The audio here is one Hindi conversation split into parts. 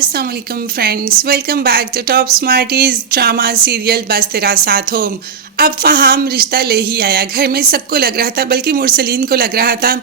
अस्सलाम वालेकुम friends, welcome back to top smarties drama serial Bas Tera साथ हो। अब फहाम रिश्ता ले ही आया। घर में सबको लग रहा था, बल्कि मुरसलीन को लग रहा था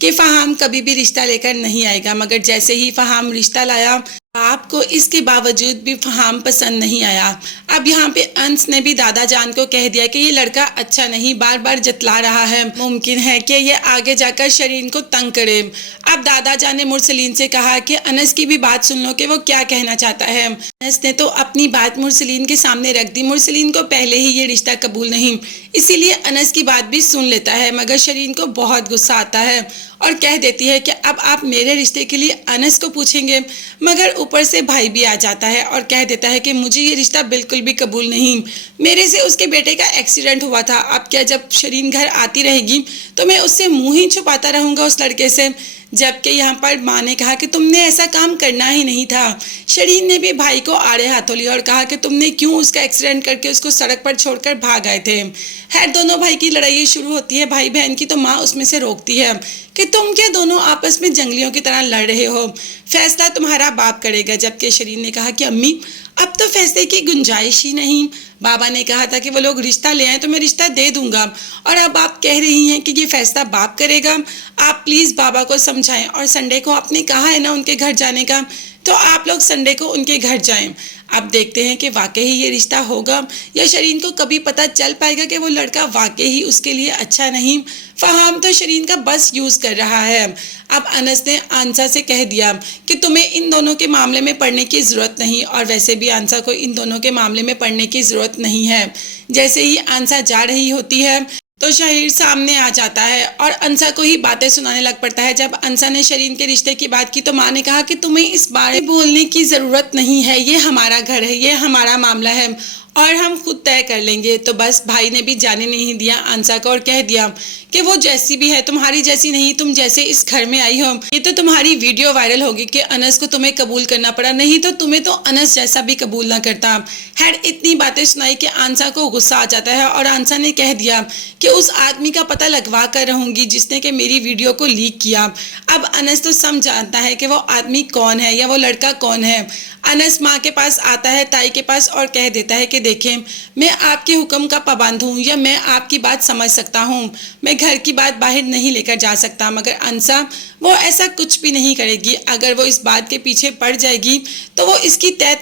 कि फहाम कभी भी रिश्ता लेकर नहीं आएगा, मगर जैसे ही फहाम रिश्ता लाया आपको इसके बावजूद भी फहाम पसंद नहीं आया। अब यहाँ पे अंस ने भी दादा जान को कह दिया कि ये लड़का अच्छा नहीं, बार बार जतला रहा है, मुमकिन है कि ये आगे जाकर शरीन को तंग करे। अब दादा जान ने मुरसलीन से कहा कि अनस की भी बात सुन लो कि वो क्या कहना चाहता है। अनस ने तो अपनी बात मुरसलीन के सामने रख दी। मुरसलीन को पहले ही ये रिश्ता कबूल नहीं, इसीलिए अनस की बात भी सुन लेता है, मगर शरीन को बहुत गुस्सा आता है और कह देती है कि अब आप मेरे रिश्ते के लिए अनस को पूछेंगे। मगर ऊपर से भाई भी आ जाता है और कह देता है कि मुझे ये रिश्ता बिल्कुल भी कबूल नहीं, मेरे से उसके बेटे का एक्सीडेंट हुआ था। अब क्या जब शरीन घर आती रहेगी तो मैं उससे मुंह ही छुपाता रहूँगा उस लड़के से। जबकि यहाँ पर माँ ने कहा कि तुमने ऐसा काम करना ही नहीं था। शरीन ने भी भाई को आड़े हाथों लिया और कहा कि तुमने क्यों उसका एक्सीडेंट करके उसको सड़क पर छोड़कर भाग आए थे। खैर दोनों भाई की लड़ाई शुरू होती है भाई बहन की, तो माँ उसमें से रोकती है कि तुम क्या दोनों आपस में जंगलियों की तरह लड़ रहे हो, फैसला तुम्हारा बाप करेगा। जबकि शरीन ने कहा कि अम्मी अब तो फैसले की गुंजाइश ही नहीं, बाबा ने कहा था कि वो लोग रिश्ता ले आए तो मैं रिश्ता दे दूंगा, और अब आप कह रही हैं कि ये फैसला बाप करेगा। आप प्लीज़ बाबा को समझाएं, और संडे को आपने कहा है ना उनके घर जाने का, तो आप लोग संडे को उनके घर जाएं। अब देखते हैं कि वाकई ही ये रिश्ता होगा या शरीन को कभी पता चल पाएगा कि वो लड़का वाकई ही उसके लिए अच्छा नहीं। फहाम तो शरीन का बस यूज़ कर रहा है। अब अनस ने आंसा से कह दिया कि तुम्हें इन दोनों के मामले में पढ़ने की ज़रूरत नहीं, और वैसे भी आंसा को इन दोनों के मामले में पढ़ने की ज़रूरत नहीं है। जैसे ही आंसा जा रही होती है तो शाहिर सामने आ जाता है और अंसा को ही बातें सुनाने लग पड़ता है। जब अंसा ने शरीन के रिश्ते की बात की तो माँ ने कहा कि तुम्हें इस बारे में बोलने की ज़रूरत नहीं है, ये हमारा घर है, ये हमारा मामला है और हम खुद तय कर लेंगे। तो बस भाई ने भी जाने नहीं दिया अंसा को और कह दिया कि वो जैसी भी है तुम्हारी जैसी नहीं, तुम जैसे इस घर में आई हो। ये तो तुम्हारी वीडियो वायरल होगी कि अनस को तुम्हें कबूल करना पड़ा, नहीं तो तुम्हें तो अनस जैसा भी कबूल ना करता। खैर इतनी बातें सुनाई कि अंसा को गुस्सा आ जाता है और अंसा ने कह दिया कि उस आदमी का पता लगवा कर रहूंगी जिसने कि मेरी वीडियो को लीक किया। अब अनस तो समझ जानता है कि वो आदमी कौन है या वो लड़का कौन है। अनस माँ के पास आता है, ताई के पास, और कह देता है कि देखें मैं आपके हुक्म का पाबंद हूँ या मैं आपकी बात समझ सकता हूँ, मैं घर की बात बाहर नहीं लेकर जा सकता, मगर अंसा वो ऐसा कुछ भी नहीं करेगी। अगर वो इस बात के पीछे पड़ जाएगी तो वो इसकी तय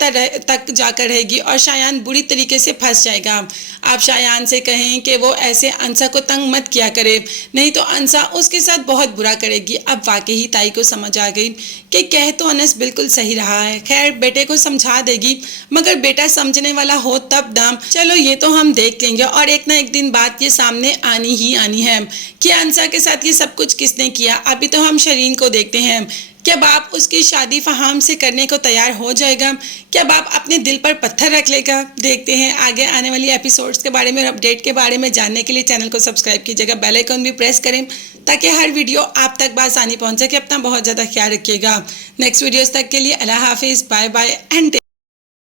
तक जाकर रहेगी और शायान बुरी तरीके से फंस जाएगा। आप शायान से कहें कि वो ऐसे अंसा को तंग मत किया करे, नहीं तो अंसा उसके साथ बहुत बुरा करेगी। अब वाकई ही ताई को समझ आ गई कि कह तो अनस बिल्कुल सही रहा है। खैर बेटे को समझा देगी, मगर बेटा समझने वाला हो तब दाम। चलो ये तो हम देख लेंगे, और एक ना एक दिन बात ये सामने आनी ही आनी है कि अंसा के साथ ये सब कुछ किसने किया। अभी तो हम शरीन को देखते हैं, क्या बाप उसकी शादी फहाम से करने को तैयार हो जाएगा, क्या बाप अपने दिल पर पत्थर रख लेगा। देखते हैं आगे आने वाली एपिसोड्स के बारे में और अपडेट के बारे में जानने के लिए चैनल को सब्सक्राइब कीजिएगा, बेल आइकन भी प्रेस करें ताकि हर वीडियो आप तक बासानी पहुंच सके। अपना बहुत ज़्यादा ख्याल रखिएगा। नेक्स्ट वीडियोस तक के लिए अल्लाह हाफिज़, बाय बाय एंड